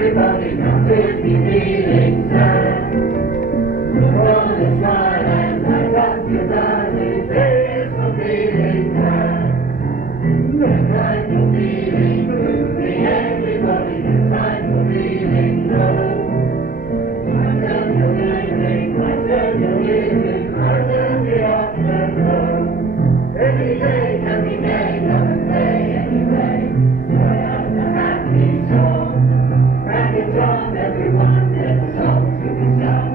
Everybody comes if you're feeling sad. Put on a smile and light up your darling face for feeling bad. No time for feeling blue, everybody, time for feeling low. I tell you living, I tell you living, I tell you afterglow. Every day can be made of a day anyway. Turn out the happy song, and it's on everyone, there's a song to be sung.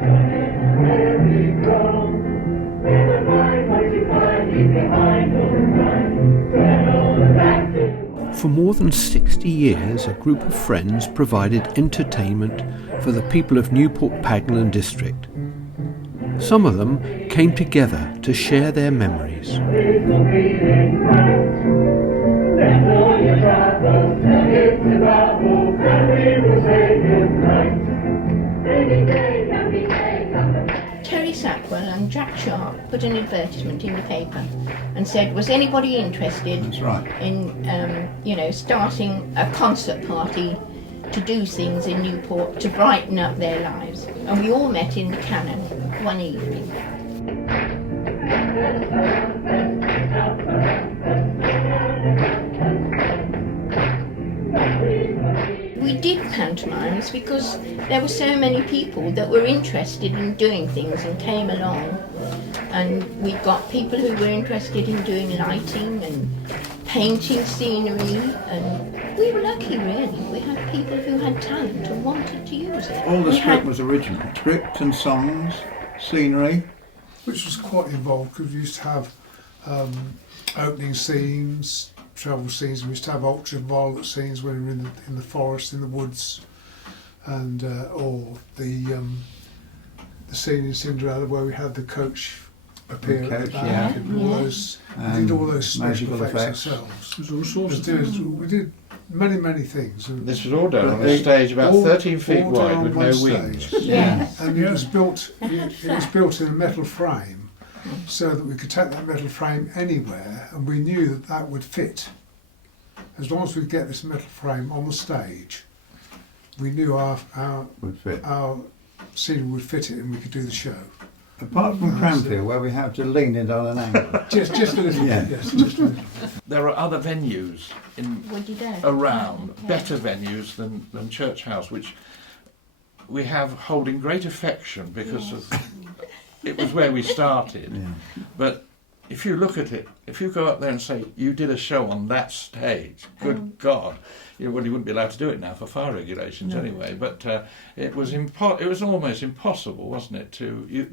Turn it wherever you go. Never mind what you find, leave behind all the time. Turn all the back to. For more than 60 years, a group of friends provided entertainment for the people of Newport Pagnell and district. Some of them came together to share their memories. Terry Sackwell and Jack Sharp put an advertisement in the paper and said, was anybody interested in starting a concert party to do things in Newport to brighten up their lives? And we all met in the Cannon one evening. We did pantomimes because there were so many people that were interested in doing things and came along, and we got people who were interested in doing lighting and painting scenery, and we were lucky really. We had people who had talent and wanted to use it. All the script was original, script and songs, scenery. Which was quite involved because we used to have opening scenes, travel scenes. We used to have ultraviolet scenes when we were in the forest, in the woods, and or the scene in Cinderella where we had the coach appear at the back and all those. We did all those special effects ourselves. It was all sorts of things. We did many things. And this was all done on a stage about 13 feet wide with no wings. Yes. And it was built. It was built in a metal frame, so that we could take that metal frame anywhere, and we knew that that would fit. As long as we get this metal frame on the stage, we knew our scene would fit it, and we could do the show. Apart from Cranfield, where we have to lean it on an angle. just a little bit, yes, just a little bit. There are other venues around, Yeah. better venues than Church House, which we have holding great affection because of it was where we started. Yeah. But if you look at it, if you go up there and say, you did a show on that stage, good God, you wouldn't be allowed to do it now for fire regulations anyway, but it was almost impossible, wasn't it,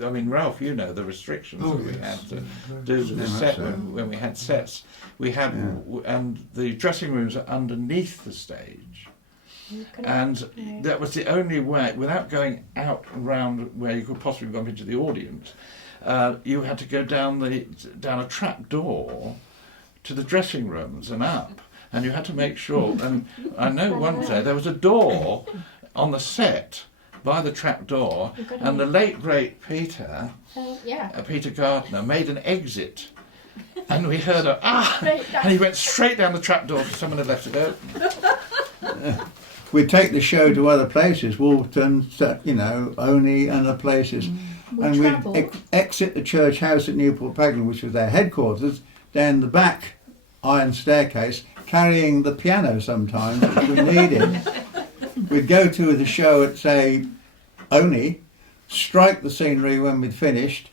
I mean, Ralph, you know the restrictions that we had to do the set when we had sets. We had, and the dressing rooms are underneath the stage. And that was the only way, without going out around where you could possibly bump into the audience, you had to go down a trap door to the dressing rooms and up, and you had to make sure. And I know one day there was a door on the set by the trap door, and the late great Peter Gardner made an exit, and we heard and he went straight down the trap door because someone had left it open. We'd take the show to other places, Wolverton, Oney and other places. And we'd exit the church house at Newport Pagnell, which was their headquarters, down the back iron staircase, carrying the piano sometimes, which we needed. We'd go to the show at, say, Oney, strike the scenery when we'd finished,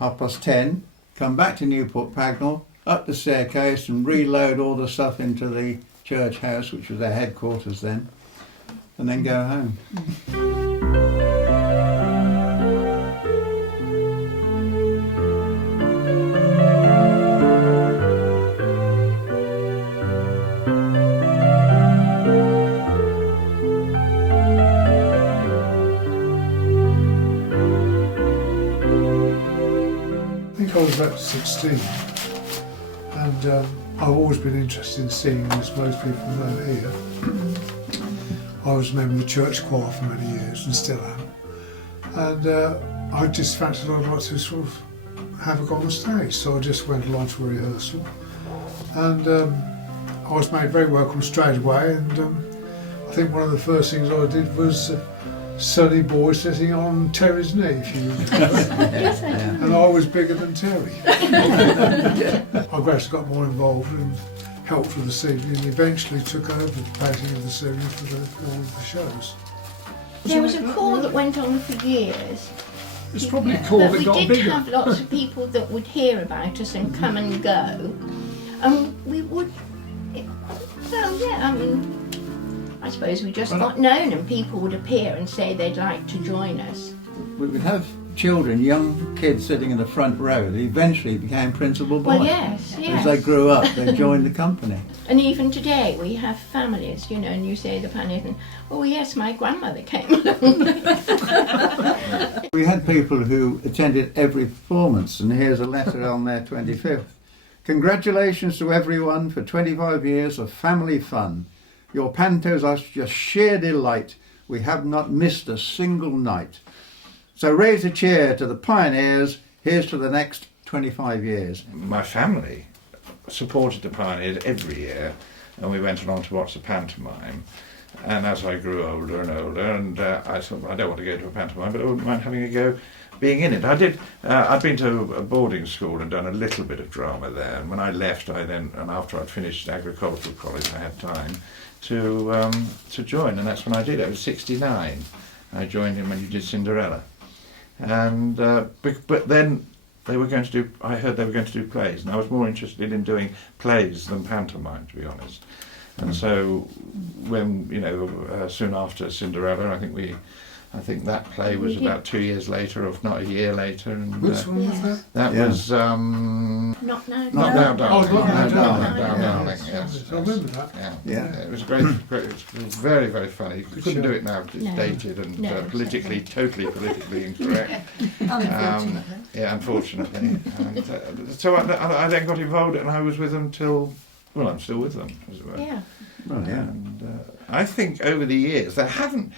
10:30, come back to Newport Pagnell, up the staircase and reload all the stuff into the church house, which was their headquarters then, and then go home. I was about 16, and I've always been interested in singing, as most people know here. I was a member of the church choir for many years, and still am. And I just fancied I'd like to sort of have a go on the stage, so I just went along to a rehearsal. And I was made very welcome straight away, and I think one of the first things I did was Sonny Boy sitting on Terry's knee, if you Yes, I do. and I was bigger than Terry. I gradually got more involved and helped with the scenery, and eventually took over the painting of the scenery for all of the shows. There was a corps that went on for years. It's probably a corps But that we got did bigger. have lots of people that would hear about us and come and go. And we would, well, yeah, I mean, I suppose we just got known and people would appear and say they'd like to join us. We would have children, young kids sitting in the front row that eventually became principal boys. Well, yes, yes. As they grew up, they joined the company. And even today we have families, you know, and you say the planet, and oh yes, my grandmother came along. We had people who attended every performance, and here's a letter on their 25th. Congratulations to everyone for 25 years of family fun. Your pantos are just sheer delight. We have not missed a single night. So raise a cheer to the pioneers. Here's to the next 25 years. My family supported the Pioneers every year, and we went along to watch the pantomime. And as I grew older and older, and I thought, well, I don't want to go to a pantomime, but I wouldn't mind having a go being in it. I did. I'd been to a boarding school and done a little bit of drama there. And when I left, and after I'd finished agricultural college, I had time to join, and that's when I did. I was 69. I joined him when he did Cinderella, and but then they were going to do. I heard they were going to do plays, and I was more interested in doing plays than pantomime, to be honest. And so, when soon after Cinderella, I think that play was about 2 years later, if not a year later. And Which one was that? that was Not now. Not Now, Darling. Not Now, Darling. Darling, yes. I remember that. Yeah. It was great. It was very, very funny. You couldn't show. do it now because it's No. dated and No, totally politically incorrect. Unfortunately. Yeah, unfortunately. And, so I then got involved and I was with them till, well, I'm still with them, as it were. Yeah. Well, yeah. And I think over the years there hasn't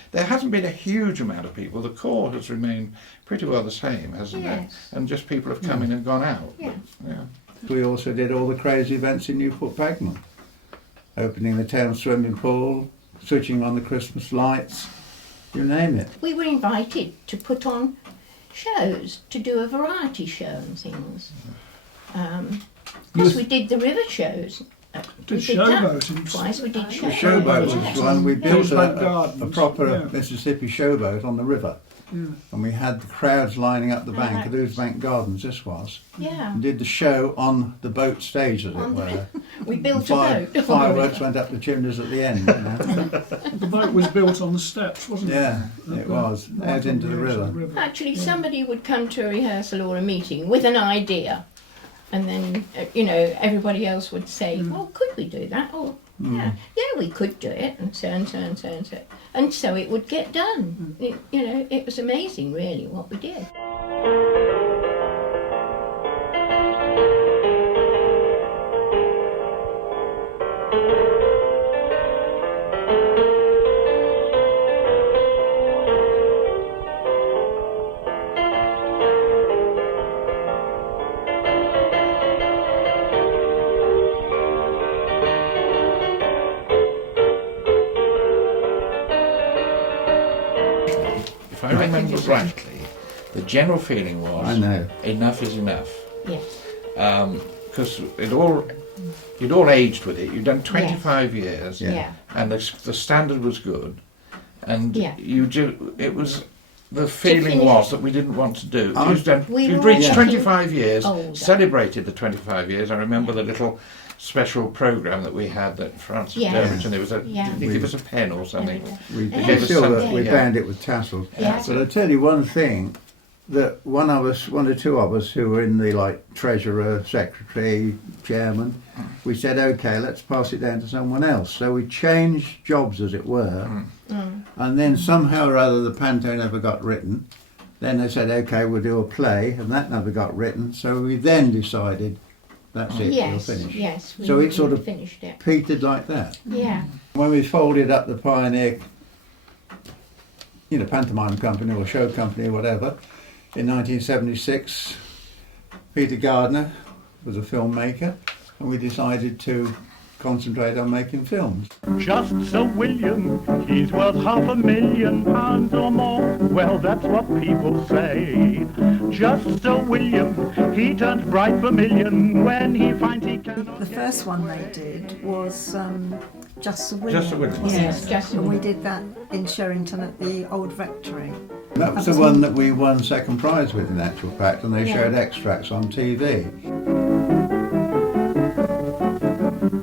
been a huge amount of people. The core has remained pretty well the same, hasn't Yes. it? And just people have come in and gone out. Yeah. But, yeah. We also did all the crazy events in Newport Pagnell. Opening the town swimming pool, switching on the Christmas lights, you name it. We were invited to put on shows, to do a variety show and things. Of course, we did the river shows. We Did did that showboating. twice. We did The showboats. showboat was one. We built Rosebank a Gardens, proper yeah. Mississippi showboat on the river. Yeah. And we had the crowds lining up the bank like at Rosebank Gardens, this was. Yeah. And did the show on the boat stage, as it On the- were. We built a boat. Fireworks went up the chimneys at the end. You know? The boat was built on the steps, wasn't Yeah, it? it was. Right Out on into the edge of river. Actually, somebody would come to a rehearsal or a meeting with an idea, and then everybody else would say, "Well, could we do that?" Or yeah, we could do it, and so and so and so and so, and so it would get done. It was amazing, really, what we did. If I remember rightly, the general feeling was I know. enough is enough. Yes. Because you'd all aged with it. You'd done 25 years, Yeah. Yeah. and the standard was good, and Yeah. it was. The feeling finish- was that we didn't want to do. Oh. We You'd were reached all 25 years, older. celebrated the 25 years. I remember the little special programme that we had that Francis Yes. Durbridge, and there was Yeah. did they give us a pen or something? We Yeah. gave us something, we yeah. bound it with tassels. Yeah. But I'll tell you one thing, that one or two of us who were in the treasurer, secretary, chairman, we said, okay, let's pass it down to someone else. So we changed jobs, as it were, and then somehow or other the panto never got written. Then they said, okay, we'll do a play, and that never got written. So we then decided, that's it, Yes. we'll finish. Yes. So it sort of finished it. petered like that. Yeah. When we folded up the Pioneer, pantomime company or show company or whatever, in 1976, Peter Gardner was a filmmaker, and we decided to concentrate on making films. Just Sir William, he's worth £500,000 or more. Well, that's what people say. Just Sir William, he turns bright vermilion when he finds he cannot. The first one they did was Just Sir William. Just Sir William. Yes, Just Sir and we William. did that in Sherrington at the old rectory. That was the one that we won second prize with, in actual fact, and they showed extracts on TV.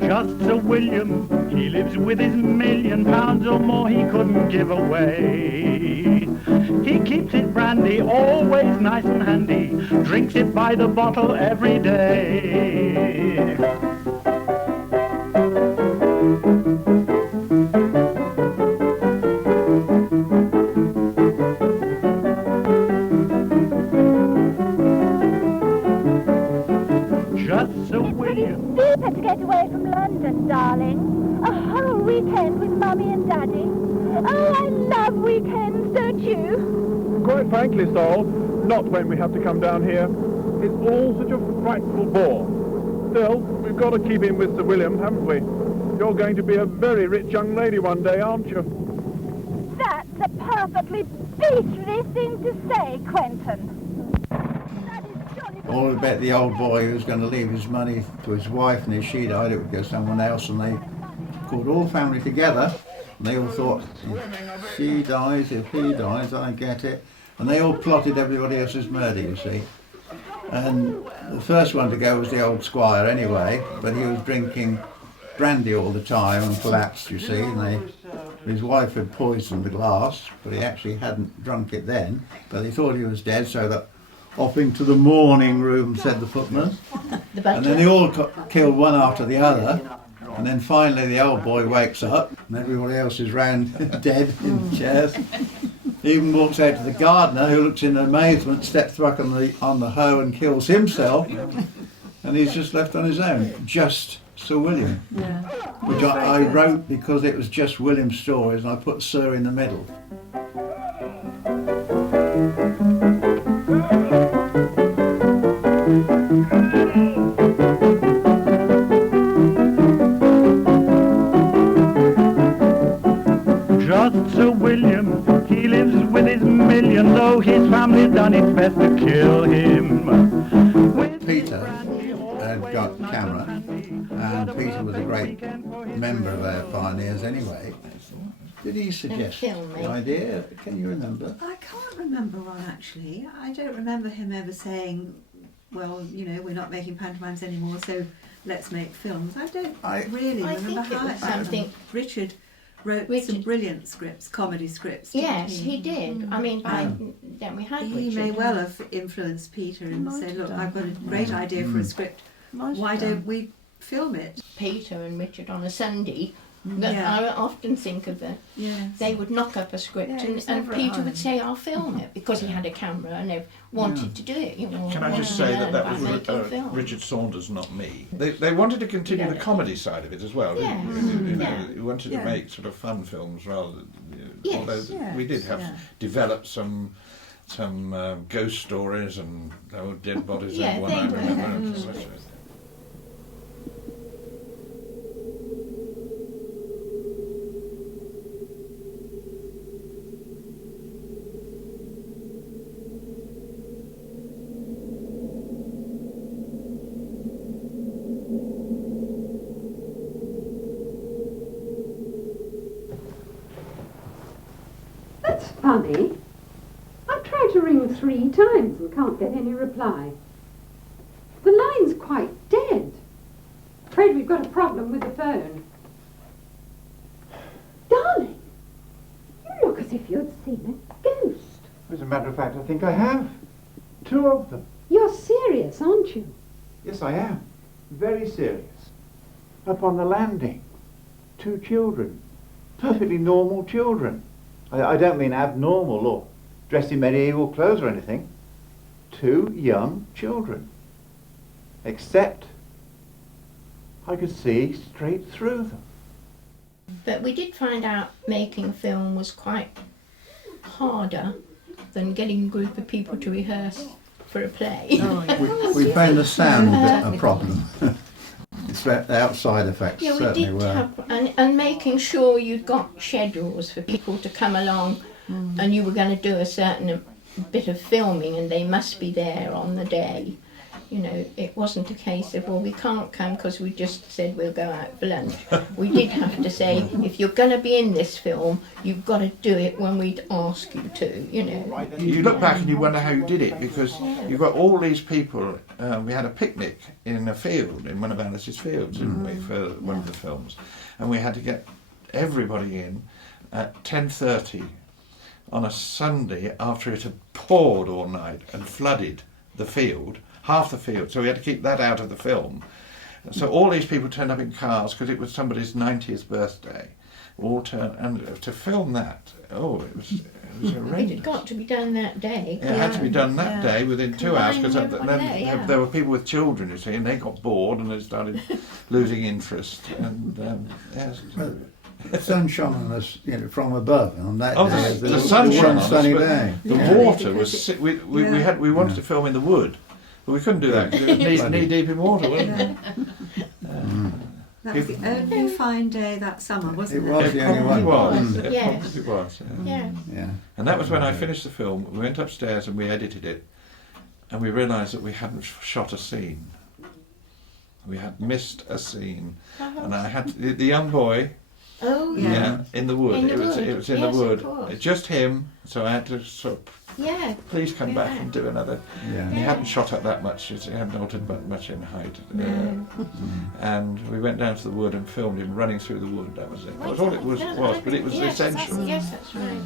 Just Sir William, he lives with his £1,000,000 or more he couldn't give away. He keeps his brandy always nice and handy, drinks it by the bottle every day. Just Sir William. Super to get away from London, darling. A whole weekend with Mummy and Daddy. Oh, I love weekends, don't you? Quite frankly, Sol, not when we have to come down here. It's all such a frightful bore. Still, we've got to keep in with Sir William, haven't we? You're going to be a very rich young lady one day, aren't you? That's a perfectly beastly thing to say, Quentin. That is jolly good. All about the old boy who was going to leave his money to his wife, and if she died it would go to someone else, and they called all family together, and they all thought, if she dies, if he dies, I get it. And they all plotted everybody else's murder, you see. And the first one to go was the old squire anyway, but he was drinking brandy all the time and collapsed, you see. And his wife had poisoned the glass, but he actually hadn't drunk it then. But they thought he was dead, so that off into the morning room, said the footman. And then they all got killed one after the other. And then finally the old boy wakes up, and everybody else is round dead in chairs. He even walks out to the gardener, who looks in amazement, steps back on the hoe and kills himself. And he's just left on his own. Just Sir William. Yeah. Which I wrote because it was just William's stories, and I put Sir in the middle. Just Sir William, he lives with his million, though his family done its best to kill him. Peter had got camera, and Peter was a great member of our pioneers anyway. Did he suggest the idea? Can you remember? I can't remember one actually. I don't remember him ever saying, well, you know, we're not making pantomimes anymore, so let's make films. I don't really I remember think it how was something. Richard wrote some brilliant scripts, comedy scripts. Yes, he did. I mean, then we had He Richard. may well have influenced Peter and say, look, I've got a great idea for a script. Why don't we film it? Peter and Richard on a Sunday. Yeah. I often think of it. Yes. They would knock up a script, Yeah, he was and never at Peter home. would say, "I'll film it," because he had a camera and they wanted to do it. You know. Can I just wanted to say learn that about was making films. Richard Saunders, not me. They wanted to continue the comedy side of it as well. Yeah. They wanted to make sort of fun films rather than, Yes. although we did have developed some ghost stories and dead bodies. Yeah, one they I were. remember. That's funny. I've tried to ring 3 times and can't get any reply. The line's quite dead. Afraid we've got a problem with the phone. Darling, you look as if you'd seen a ghost. As a matter of fact, I think I have. 2 of them. You're serious, aren't you? Yes, I am. Very serious. Up on the landing. 2 children. Perfectly normal children. I don't mean abnormal or dressed in medieval clothes or anything. 2 young children. Except I could see straight through them. But we did find out making film was quite harder than getting a group of people to rehearse for a play. We found the sound a problem. the outside effects Yeah, we certainly did were. have, and making sure you got schedules for people to come along, and you were going to do a certain bit of filming, and they must be there on the day. You know, it wasn't a case of, well, we can't come because we just said we'll go out for lunch. We did have to say, if you're going to be in this film, you've got to do it when we'd ask you to, you know. You look back and you wonder how you did it, because you've got all these people. We had a picnic in a field, in one of Alice's fields, didn't we, for one of the films, and we had to get everybody in at 10:30 on a Sunday after it had poured all night and flooded the field, half the field, so we had to keep that out of the film. So all these people turned up in cars because it was somebody's 90th birthday. All turned, and to film that, it was horrendous. It had got to be done that day. It had to be done that day within 2 hours, because Combining there were people with children, you see, and they got bored and they started losing interest. And yes. The sun shone on us, you know, from above on that Oh, day. the sun shone on us, sunny but day. the water was. We wanted to film in the wood, but we couldn't do that because it was knee deep in water, wasn't it? That was the only fine day that summer, wasn't it? It was the only one. It was. Yes. It was. Yeah. Yeah. And that was when I finished the film. We went upstairs and we edited it, and we realised that we hadn't shot a scene. We had missed a scene, and I had the young boy. Oh Yeah, in the wood. In the wood. It was in Yes, the wood. of course. Just him. So I had to sort of. Yeah. Please come back and do another. Yeah. He hadn't shot up that much. He hadn't altered much in height. No. And we went down to the wood and filmed him running through the wood. That was it. That was all it was, but it was yes, essential. Yes, that's right.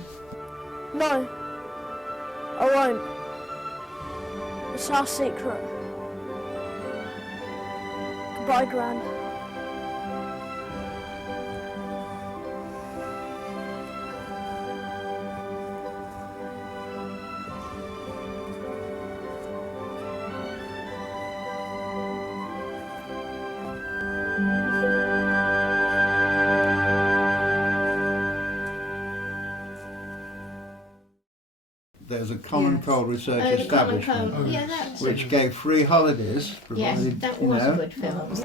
No, I won't. It's our secret. Goodbye, Gran. There's a common cold research Oh, the Common establishment Cold. Yeah, that's which gave free holidays. Yes, Provided, that you was know, a good film.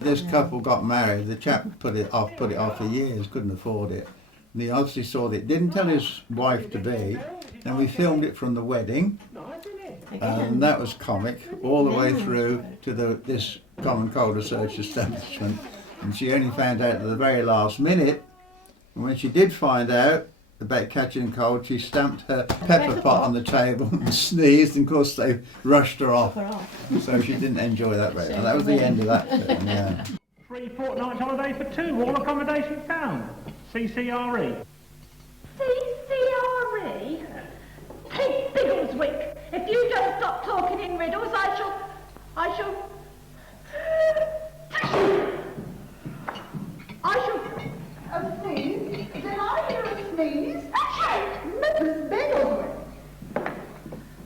This couple got married. The chap put it off for years. Couldn't afford it. And he obviously saw it. Didn't tell his wife to be. And we filmed it from the wedding, and that was comic all the way through to this common cold research establishment. And she only found out at the very last minute. And when she did find out about catching cold, she stamped her pepper pot on the table and sneezed. And of course, they rushed her off. So she didn't enjoy that very much. That was the end of that film. Yeah. Free fortnight holiday for two, all accommodation found. CCRE. CCRE? Hey, Biggleswick, if you don't stop talking in riddles, I shall... A sneeze? Did I hear a sneeze? Mrs. Biggleswick!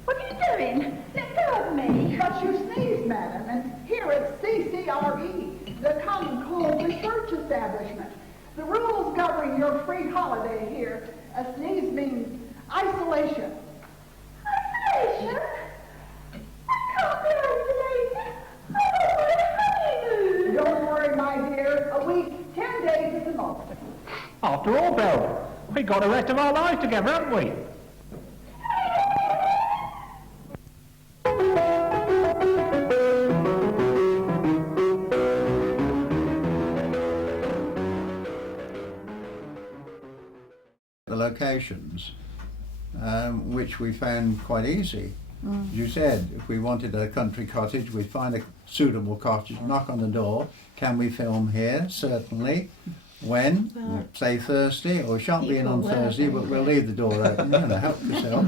What are you doing? Let go of me. But you sneezed, madam, and here at CCRE, the Common Cold Research Establishment. The rules governing your free holiday here, a sneeze means isolation. Isolation? I can't be isolated. I don't want a honeymoon. Don't worry, my dear. A week, 10 days is the most. After all, Bill, we got the rest of our lives together, haven't we? The locations, which we found quite easy. As you said, if we wanted a country cottage, we'd find a suitable cottage, knock on the door. Can we film here? Certainly. When? Well, say Thursday, or we shan't be in on Thursday, but we'll leave the door open, you know, help yourself.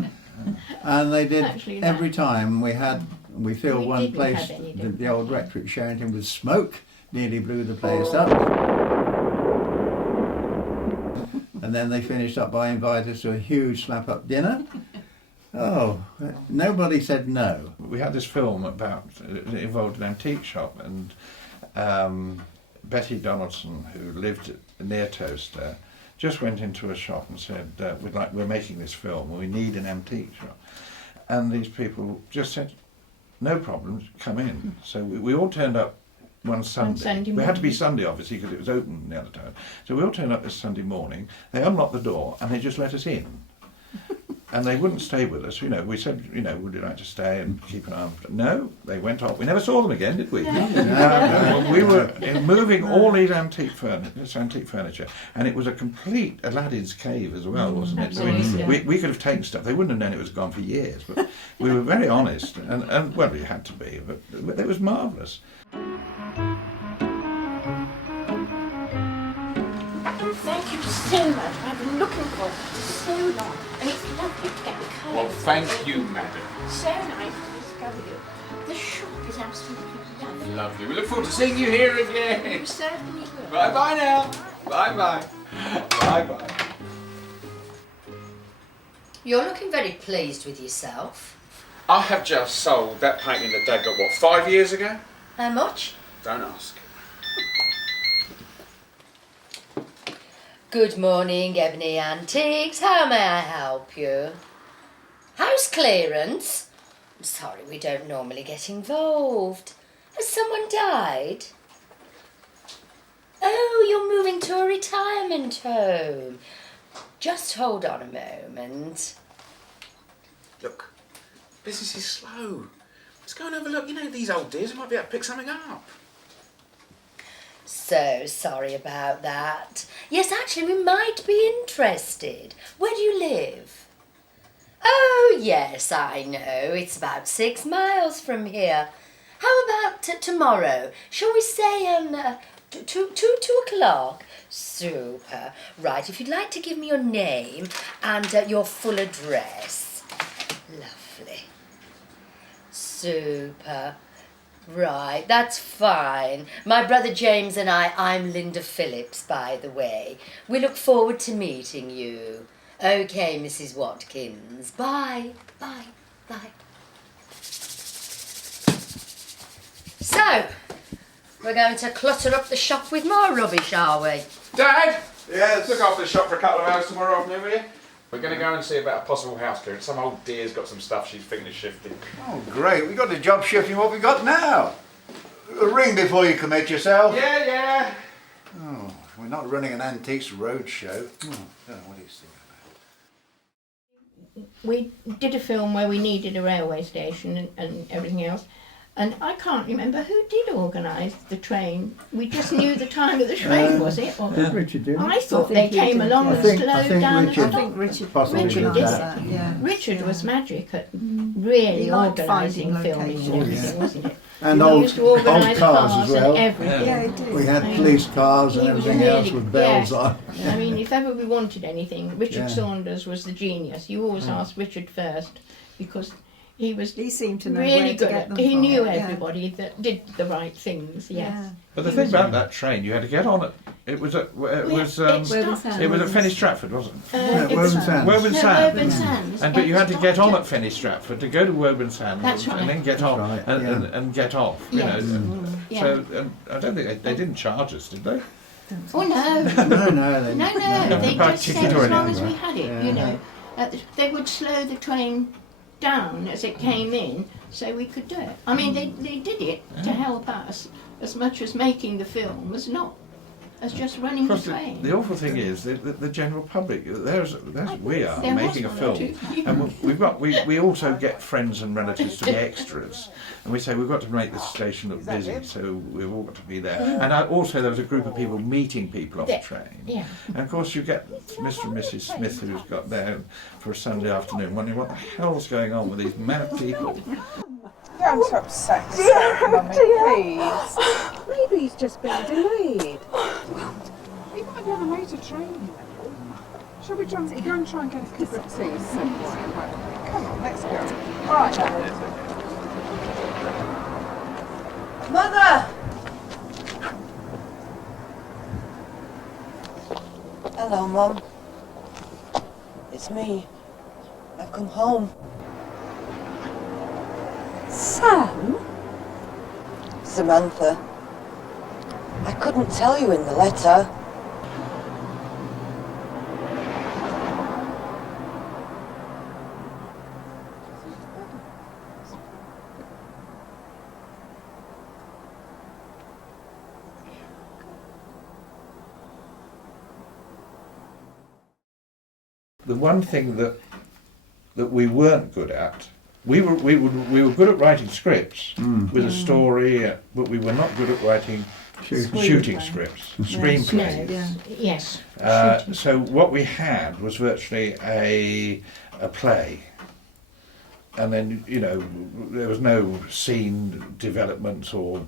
And they did Actually, every time. We filled We one didn't place, have any, the old rectory at Sherrington, with smoke, nearly blew the place up. And then they finished up by inviting us to a huge slap-up dinner. Oh, nobody said no. We had this film about, it involved an antique shop, and Betty Donaldson, who lived near Towcester, just went into a shop and said, we're making this film, we need an antique shop. And these people just said, no problem, come in. So we all turned up one Sunday. We had to be Sunday, obviously, because it was open the other time. So we all turned up this Sunday morning. They unlocked the door and they just let us in. And they wouldn't stay with us. We said, would you like to stay and keep an eye on? No, they went off. We never saw them again, did we? No. We were moving all these antique furniture, and it was a complete Aladdin's cave as well, wasn't it? We could have taken stuff. They wouldn't have known it was gone for years, but we were very honest, and well, we had to be, but it was marvellous. Thank you so much. I've been looking for it for so long, and it's lovely to get the colours. Well, thank you, madam. So nice to discover you. The shop is absolutely lovely. Lovely. We look forward to seeing you here again. You certainly will. Bye-bye now. Bye-bye. Bye-bye. You're looking very pleased with yourself. I have just sold that painting that Dad got, 5 years ago? How much? Don't ask. Good morning, Ebony Antiques. How may I help you? House clearance? I'm sorry, we don't normally get involved. Has someone died? Oh, you're moving to a retirement home. Just hold on a moment. Look, business is slow. Let's go and have a look. These old dears, we might be able to pick something up. So sorry about that. Yes, actually, we might be interested. Where do you live? Oh, yes, I know. It's about 6 miles from here. How about tomorrow? Shall we say 2 o'clock? Super. Right, if you'd like to give me your name and your full address. Lovely. Super. Right, that's fine. My brother James and I'm Linda Phillips, by the way. We look forward to meeting you. Okay, Mrs. Watkins. Bye. Bye. Bye. So, we're going to clutter up the shop with more rubbish, are we? Dad! Yes? Look after the shop for a couple of hours tomorrow afternoon, will you? We're going to go and see about a possible house clearance. Some old dear's got some stuff she's thinking of shifting. Oh, great. We got the job shifting what we got now. Ring before you commit yourself. Yeah. Oh, we're not running an antiques roadshow. What do you think about it? We did a film where we needed a railway station and everything else. And I can't remember who did organise the train. We just knew the time of the train, was it? Or Richard did. I thought they came along and slowed down. Richard, I think Richard did that. it. Yeah. Richard was magic at really He liked organising finding filming and locations. everything, wasn't it? And he used to organise cars as well. and everything. Yeah, he did. We had police cars and He was everything else really- with bells yes. on. I mean, if ever we wanted anything, Richard Yeah. Saunders was the genius. You always asked Richard first because he seemed to know really where to good get at them he from, knew yeah. everybody that did the right things. Yes. Yeah. But the thing about that train, you had to get on it. It was at Woburn Fenny Stratford, wasn't it? Woburn Sands. Woburn Sands. Woburn Sands. But you had to get on at Fenny Stratford to go to Woburn Sands. That's right. And then get on That's right, and get off. Yes. So I don't think they didn't charge us, did they? Oh no. No, They About just ticket said or as long anything. as we had it, they would slow the train down as it came in so we could do it. I mean, they did it to help us as much as making the film as not as just running the train. The awful thing is the general public. There's we are There was making a one or film, two. and we also get friends and relatives to be extras, and we say we've got to make this station look busy, so we've all got to be there. And also there was a group of people meeting people off the train, Yeah. and of course you get Mr. and Mrs. Smith who's got there for a Sunday afternoon, wondering what the hell's going on with these mad people. Don't upset yourself, Mummy, please. Maybe he's just been delayed. He might be on the way to train, you know. Shall we go and try and get a cup of tea somewhere? Come on, let's go. All right, then. Mother! Hello, Mum. It's me. I've come home. Samantha, I couldn't tell you in the letter. The one thing that we weren't good at, we were good at writing scripts with a story, but we were not good at writing shooting scripts, screenplays. Yes. So what we had was virtually a play, and then there was no scene development or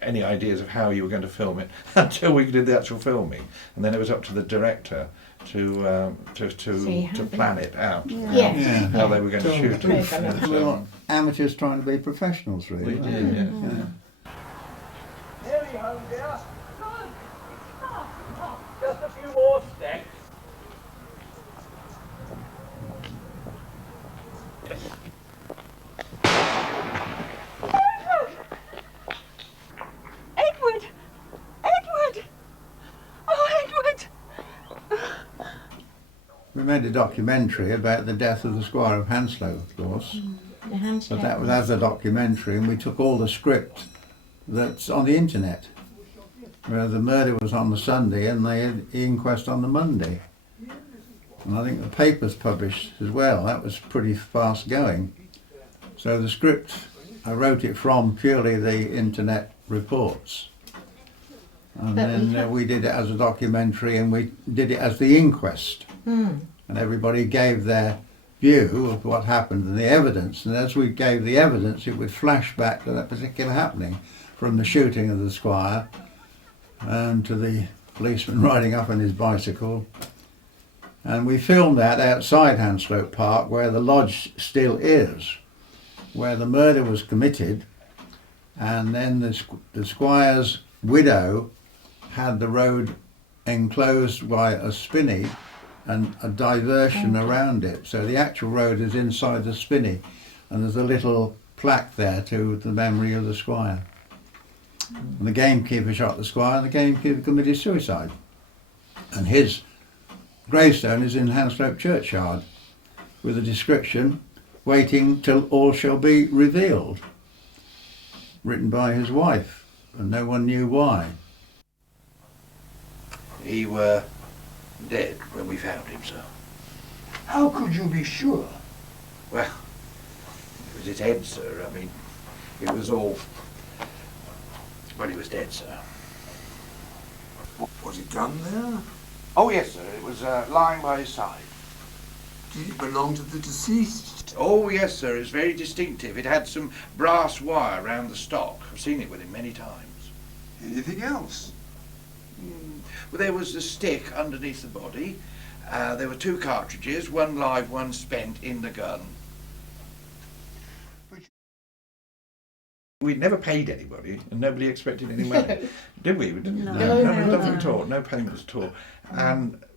any ideas of how you were going to film it until we did the actual filming, and then it was up to the director to plan it out, how they were going to shoot it. We were amateurs trying to be professionals, really. We did, yeah. Nearly home, dear. Just a few more steps. Edward! Edward! Oh, Edward! We made a documentary about the death of the Squire of Hounslow, of course. The Hounslow. But that was as a documentary, and we took all the script that's on the internet. Where the murder was on the Sunday and the inquest on the Monday. And I think the papers published as well. That was pretty fast going. So the script, I wrote it from purely the internet reports. And then we did it as a documentary, and we did it as the inquest. And everybody gave their view of what happened and the evidence. And as we gave the evidence, it would flash back to that particular happening, from the shooting of the Squire and to the policeman riding up on his bicycle. And we filmed that outside Hounslow Park, where the lodge still is, where the murder was committed. And then the Squire's widow had the road enclosed by a spinney and a diversion around it. So the actual road is inside the spinney, and there's a little plaque there to the memory of the Squire. And the gamekeeper shot the Squire, and the gamekeeper committed suicide. And his gravestone is in Hounslow churchyard, with a description, "Waiting till all shall be revealed," written by his wife, and no one knew why. He were dead when we found him, sir. How could you be sure? Well, it was his head, sir. I mean, it was all... Well, he was dead, sir. Was it done there? Oh, yes, sir. It was lying by his side. Did it belong to the deceased? Oh, yes, sir. It's very distinctive. It had some brass wire round the stock. I've seen it with him many times. Anything else? Well, there was a stick underneath the body. There were 2 cartridges, one live, one spent, in the gun. We'd never paid anybody, and nobody expected any money, did we? We didn't. No, nothing at all. No payments at all.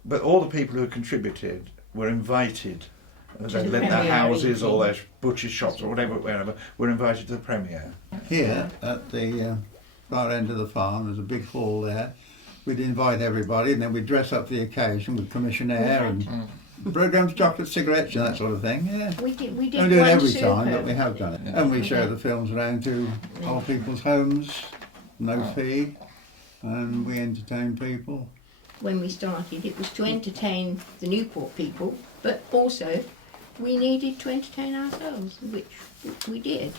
But all the people who contributed were invited. They lent their houses or their butcher's shops or wherever, were invited to the premiere. Here at the far end of the farm, there's a big hall there. We'd invite everybody, and then we'd dress up for the occasion with commissionaire and programmes, chocolate, cigarettes, and that sort of thing. Yeah, we did. We don't do it every time, but we have done it. Yeah. And we show the films around to old people's homes, no fee, and we entertain people. When we started, it was to entertain the Newport people, but also we needed to entertain ourselves, which we did.